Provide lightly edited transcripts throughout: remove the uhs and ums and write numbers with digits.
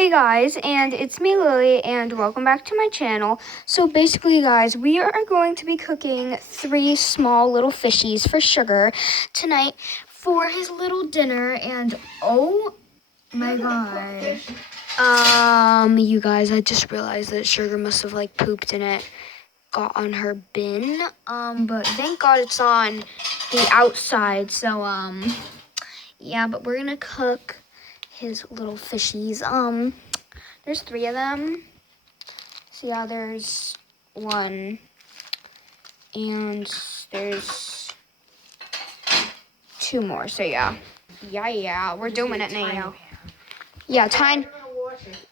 Hey guys, and it's me Lily, and welcome back to my channel. So basically guys, we are going to be cooking 3 small little fishies for Sugar tonight for his little dinner, and oh my god. You guys, I just realized that Sugar must have like pooped in it, got on her bin, but thank god it's on the outside, so yeah, but we're gonna cook his little fishies. There's 3 of them. So yeah, there's 1, and there's 2 more. So yeah, we're doing it now. Yeah, tiny I'm not washing it.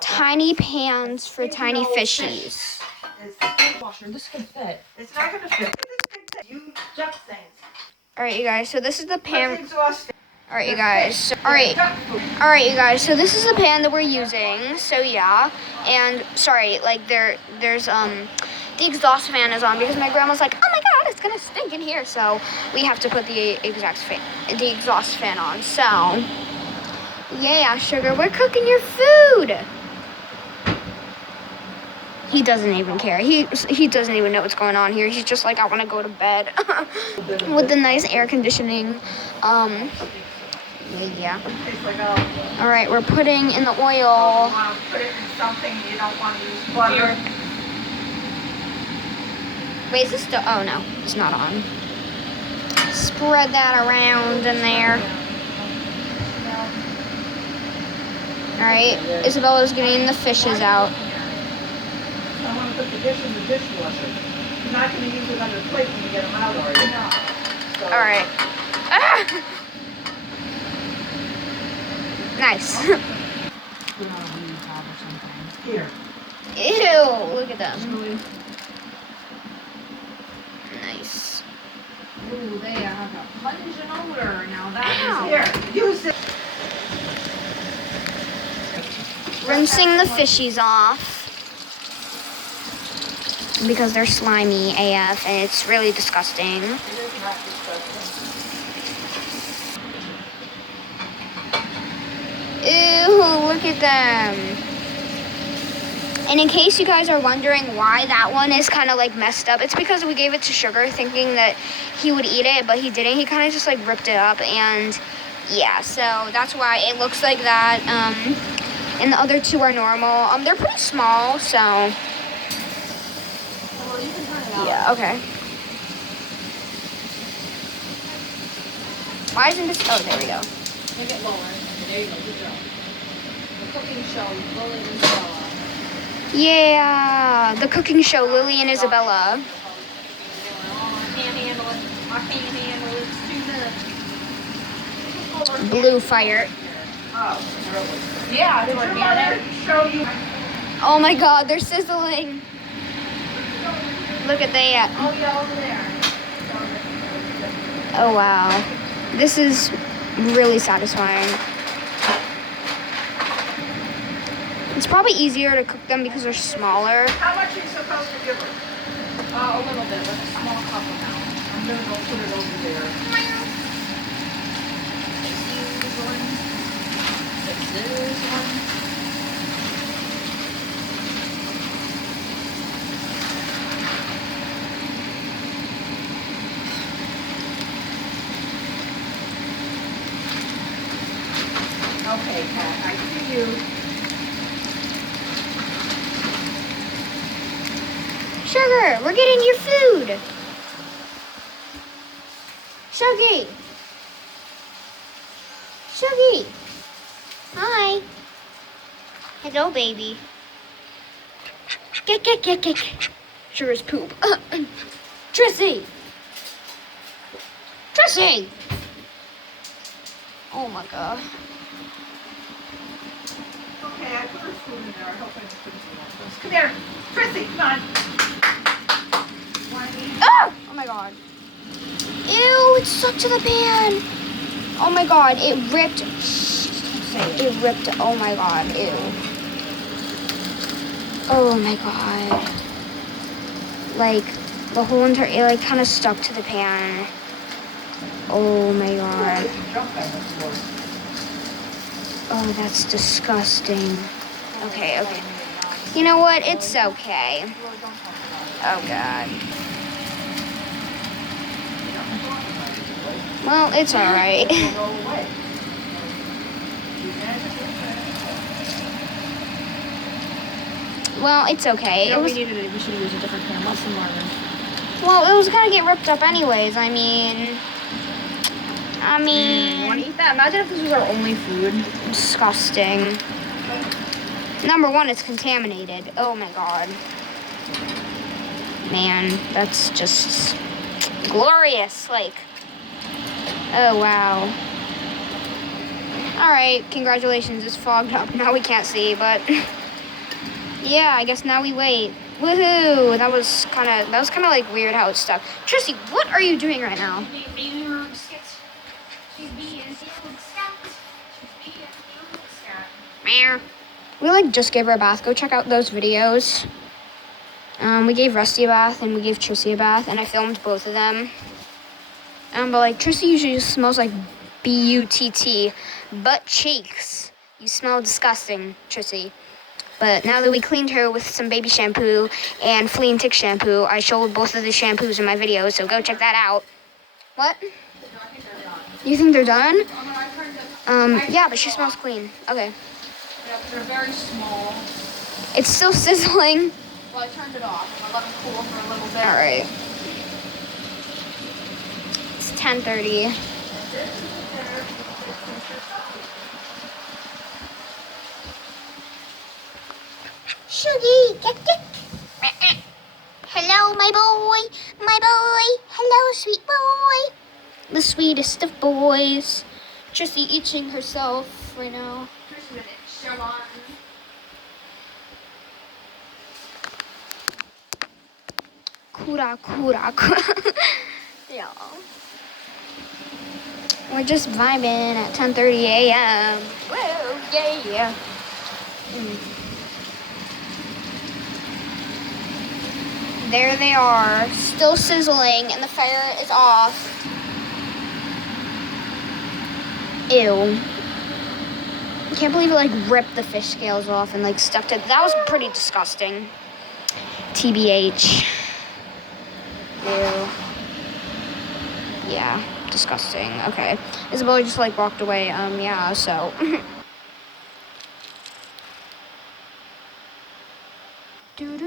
tiny pans for tiny fishies. This could fit. It's not gonna fit. You duck things. All right, you guys. So this is the pan. That's exhausting. All right, you guys. All right, you guys. So this is the pan that we're using. So yeah, and sorry, like there's the exhaust fan is on because my grandma's like, oh my god, it's gonna stink in here. So we have to put the exhaust fan on. So yeah, Sugar, we're cooking your food. He doesn't even care. He doesn't even know what's going on here. He's just like, I want to go to bed with the nice air conditioning. Yeah. All right, we're putting in the oil. You want to put it in something you don't want to use butter. Wait, is this still? Oh no, it's not on. Spread that around in there. All right, Isabella's getting the fishes out. I want to put the dish in the dishwasher. You're not going to use it on the plate when you get them out, are you? No. So, All right. Ah! Nice. Here. Ew, look at them. Nice. Ooh, they have a pungent odor. Now that Here, use it. Rinsing the fishies off because they're slimy AF and it's really disgusting. It is not disgusting. Ew, look at them. And in case you guys are wondering why that one is kind of like messed up, it's because we gave it to Sugar thinking that he would eat it, but he didn't. He kind of just like ripped it up, and yeah, so that's why it looks like that. And the other 2 are normal. They're pretty small, so well, you can turn it out. yeah, okay. Why isn't this? Oh, there we go. Make it lower. There you go. Good job. The cooking show, Lily and Isabella. Yeah, the cooking show, Lily and Isabella. Oh, I can't handle it. I can't handle it. It's too much. Blue fire. Oh, really? Yeah, Did your mother show you? Oh my god, they're sizzling. Look at that. Oh, yeah, over there. Oh wow. This is really satisfying. It's probably easier to cook them because they're smaller. How much are you supposed to give her? A little bit, like a small cup amount. I'm going to go put it over there. There's one. Okay, Pat, I see you. Sugar, we're getting your food. Shuggy. Shuggy. Hi. Hello, baby. Kick. Sugar's poop. Trissy. Oh my god. Okay, I put her food in there. I hope I didn't put it in there. Come here. Trissy, come on. Oh my god. Ew, it stuck to the pan. Oh my god, it ripped. It ripped. Oh my god, ew. Oh my god. Like, the whole entire, it like kind of stuck to the pan. Oh my god. Oh, that's disgusting. Okay, okay. You know what? It's okay. Oh, God. Well, it's all right. Well, it's okay. We should use a different camera. Lesson learned. Well, it was gonna get ripped up anyways. I mean, You want to eat that? Imagine if this was our only food. disgusting. Number one, it's contaminated. Oh my God. Man, that's just glorious. Like, oh wow. All right, congratulations. It's fogged up. Now we can't see, but yeah, I guess now we wait. Woohoo! That was kind of like weird how it stuck. Tristy, what are you doing right now? Meow. We like just gave her a bath. Go check out those videos. We gave Rusty a bath and we gave Trissy a bath, and I filmed both of them. But like Trissy usually just smells like B-U-T-T, butt cheeks. You smell disgusting, Trissy. But now that we cleaned her with some baby shampoo and flea and tick shampoo, I showed both of the shampoos in my video, so go check that out. What? You think they're done? Yeah, but she smells clean. Okay. Yeah, they're very small. It's still sizzling. Well, I turned it off. I let them cool for a little bit. All right. It's 10:30. Shuggy, hello, my boy, my boy. Hello, sweet boy. The sweetest of boys. Trissy itching herself right now. Kura. Yeah. We're just vibing at 10:30 a.m. Whoa, yeah. There they are, still sizzling, and the fire is off. Ew. I can't believe it like ripped the fish scales off and like stuck to. That was pretty disgusting. TBH. Ew. Yeah, disgusting. Okay. Isabella just like walked away. Yeah, so. Do.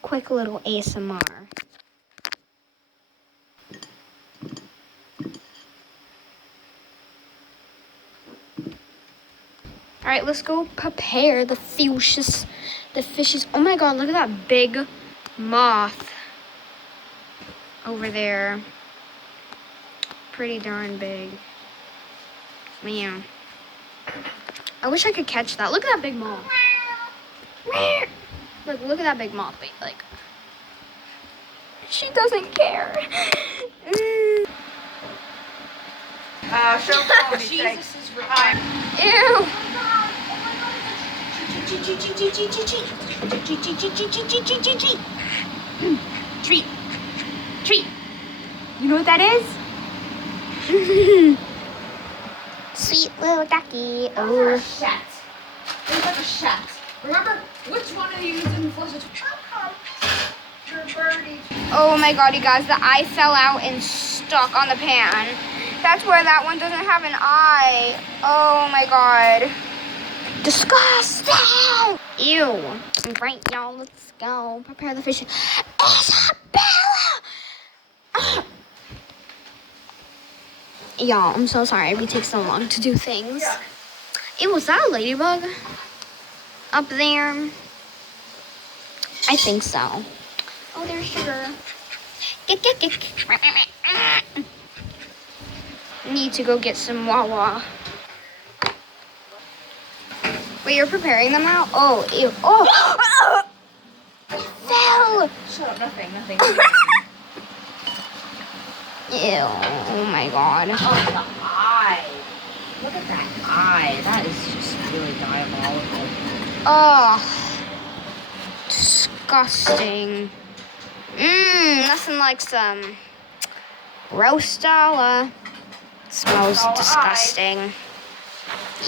Quick little ASMR. All right, let's go prepare the fishes. Oh my God, look at that big moth over there. Pretty darn big. Man. I wish I could catch that. Look at that big moth. Look at that big moth. Wait, like. She doesn't care. She'll call me. Jesus is right. Ew. Treat. You know what that is? Sweet little ducky. Oh. Shat. It's like a shat. Remember, which one of you didn't flush it? Oh my God, you guys, the eye fell out and stuck on the pan. That's where that one doesn't have an eye. Oh my God. Disgusting. Ew. Right, y'all, let's go prepare the fish. Isabella! Y'all, I'm so sorry we take so long to do things. Ew, was that a ladybug up there? I think so. Oh, there's sugar. Need to go get some Wawa. Wait, you're preparing them now? Oh, ew. Oh! It fell! Shut up, nothing. Ew. Oh my God. Oh, the eye. Look at that eye. That is just really diabolical. Oh. Disgusting. Nothing like some roast dollar. Smells Oh, disgusting.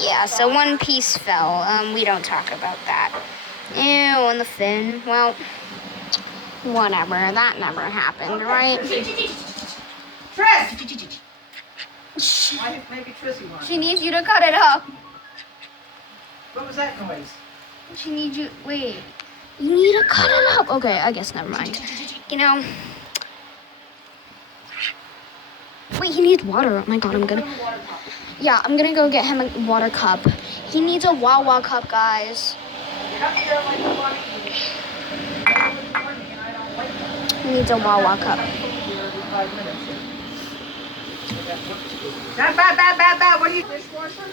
Yeah, so one piece fell. We don't talk about that. Ew, and the fin. Well, whatever. That never happened, right? Trish! Maybe Trissy wants She needs you to cut it up. What was that noise? She needs you. Wait. You need to cut it up. Okay, I guess never mind. You know. Wait, he needs water. Oh my god, I'm gonna. Yeah, I'm gonna go get him a water cup. He needs a Wawa cup, guys. Get up here like you want to eat. He needs a Wawa cup. Bad. What are you, dishwasher?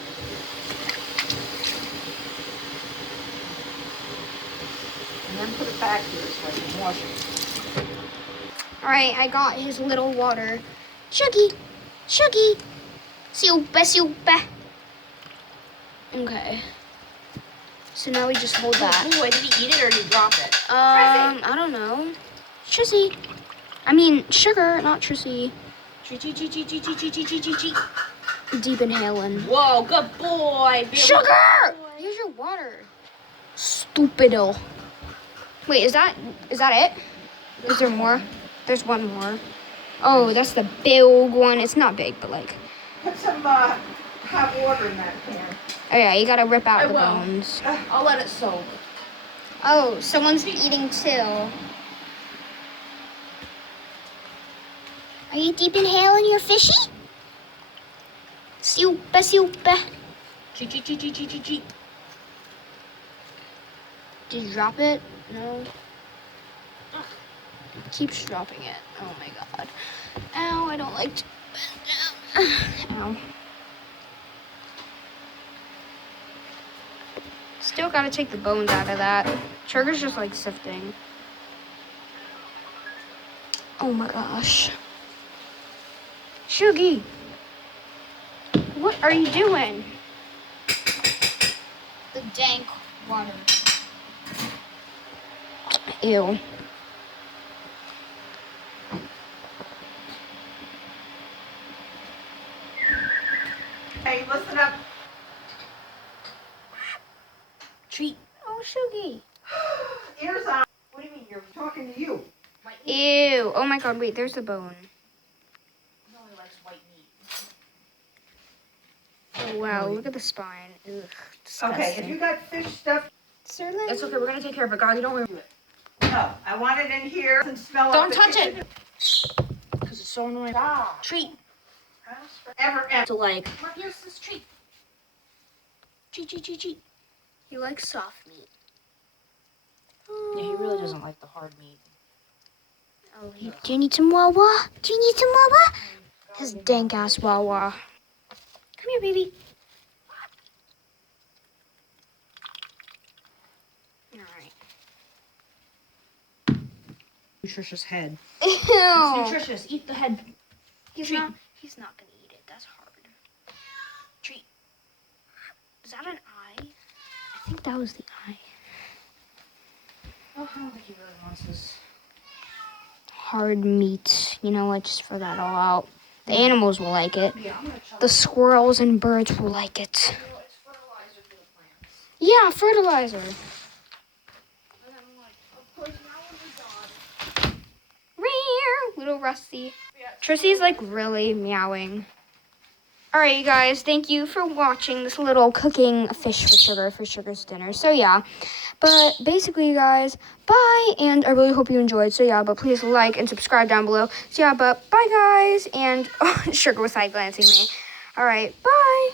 And then put it back here so I can wash it. Alright, I got his little water. Shuggy. Super. Okay. So now we just hold that. Boy, did he eat it or did he drop it? I don't know. Trissy. I mean, sugar, not Trissy. Deep inhaling. Whoa, good boy. Very Sugar! good boy. Here's your water. Stupido. Wait, is that it? Is there more? There's one more. Oh, that's the big one. It's not big, but like. Put some hot water in that pan. Oh yeah, you gotta rip out I the will. bones. I'll let it soak. Oh, someone's eating too. Are you deep inhaling your fishy? Super. Cheat. Did you drop it? No. Keeps dropping it. Oh my god. Ow, I don't like to. Ow. Still gotta take the bones out of that. Sugar's just like sifting. Oh my gosh. Shuggy. What are you doing? The dank water. Ew. Hey, listen up. Treat. Oh, Shuggy. Ears on. What do you mean? You're talking to you. Ew. Oh my god, wait, there's the bone. He only likes white meat. Oh wow, look at the spine. Ugh, disgusting. Okay, have you got fish stuff? Sirloin? It's okay, we're gonna take care of it, God. You don't worry. No, I want it in here. And smell Don't up the touch kitchen. it. Because it's so annoying. Stop. Treat. Ever. To like. Here's this treat. Treat. He likes soft meat. Yeah, he really doesn't like the hard meat. Oh, do you need some Wawa? His dank ass Wawa. Come here, baby. Alright. Nutritious head. Ew. It's nutritious. Eat the head. He's treat. not gonna eat it. That's hard. Treat. Is that an eye? I think that was the eye. Oh, I don't think he really wants this. Hard meat. You know what? Just for that all out. The animals will like it. Yeah, I'm gonna chop The squirrels and birds will like it. It's fertilizer for the plants. Yeah, fertilizer. And then I'm like, of course, now when we're done. Little Rusty. Trissy's like really meowing. Alright, you guys, thank you for watching this little cooking fish for Sugar's dinner. So yeah, but basically, you guys, bye, and I really hope you enjoyed. So yeah, but please like and subscribe down below. So yeah, but bye, guys, and Sugar was side glancing me. Alright, bye.